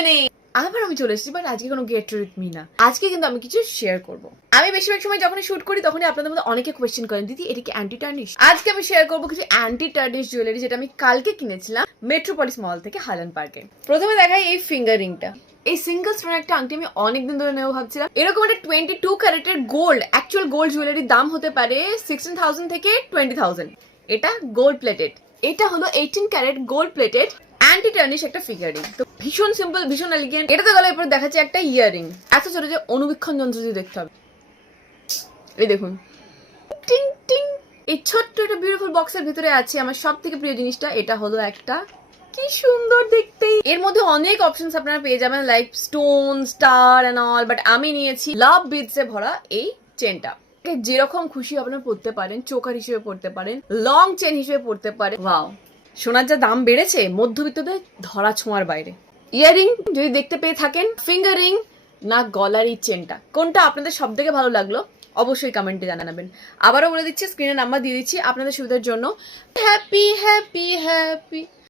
Evening. আবার আমি চলে এসেছি, বাট আজকে কোনো গেট উইথ মি না। আজকে কিন্তু আমি কিছু শেয়ার করব। আমি বেশিরভাগ সময় যখনই শুট করি তখনই আপনাদের মধ্যে অনেকে কোয়েশ্চেন করেন, দিদি এটা কি অ্যান্টি টার্নিশ? আজকে আমি শেয়ার করবো কিছু অ্যান্টি টার্নিশ জুয়েলারি, যেটা আমি কালকে কিনেছিলাম মেট্রোপলিস মল থেকে, হাইল্যান্ড পার্কে। প্রথমে দেখাই এই ফিঙ্গার রিংটা। এই সিঙ্গেল স্টোন একটা আংটি আমি অনেকদিন ধরে নেবো ভাবছিলাম। এরকম একটা 22 ক্যারেটের গোল্ড, অ্যাকচুয়াল গোল্ড জুয়েলারির দাম হতে পারে 16,000 থেকে 20,000। এটা গোল্ড প্লেটেড, এটা হলো 18 carat gold plated anti tarnish একটা ফিঙ্গার রিং। তো ভীষণ সিম্পল, ভীষণ এলিগেন্ট। এটাতে গেলে এরপর দেখাচ্ছে একটা ইয়াররিং, এত ছোট যে অনুবীক্ষণ যন্ত্র দিয়ে দেখতে হবে। এই দেখুন, টিং টিং। এই ছোট্ট একটা বিউটিফুল বক্সের ভিতরে আছে আমার সব থেকে প্রিয় জিনিসটা। এটা হলো একটা, কি সুন্দর দেখতে। এর মধ্যে অনেক অপশনস আপনারা পেয়ে যাবেন, like stone, star and all, but আমি নিয়েছি লাভ বিটস এ ভরা এই চেনটা। যেরকম খুশি আপনারা পড়তে পারেন, চোকার হিসেবে পড়তে পারেন, লং চেন হিসেবে পড়তে পারেন। ওয়াও, সোনার যা দাম বেড়েছে মধ্যবিত্তদের ধরা ছোঁয়ার বাইরে। ইয়াররিং যদি দেখতে পেয়ে থাকেন, ফিঙ্গার রিং না গলার এই চেনটা, কোনটা আপনাদের সব থেকে ভালো লাগলো অবশ্যই কমেন্টে জানাবেন। আবারও বলে দিচ্ছি, স্ক্রিনে নাম্বার দিয়ে দিচ্ছি আপনাদের সুবিধার জন্য। Happy happy happy.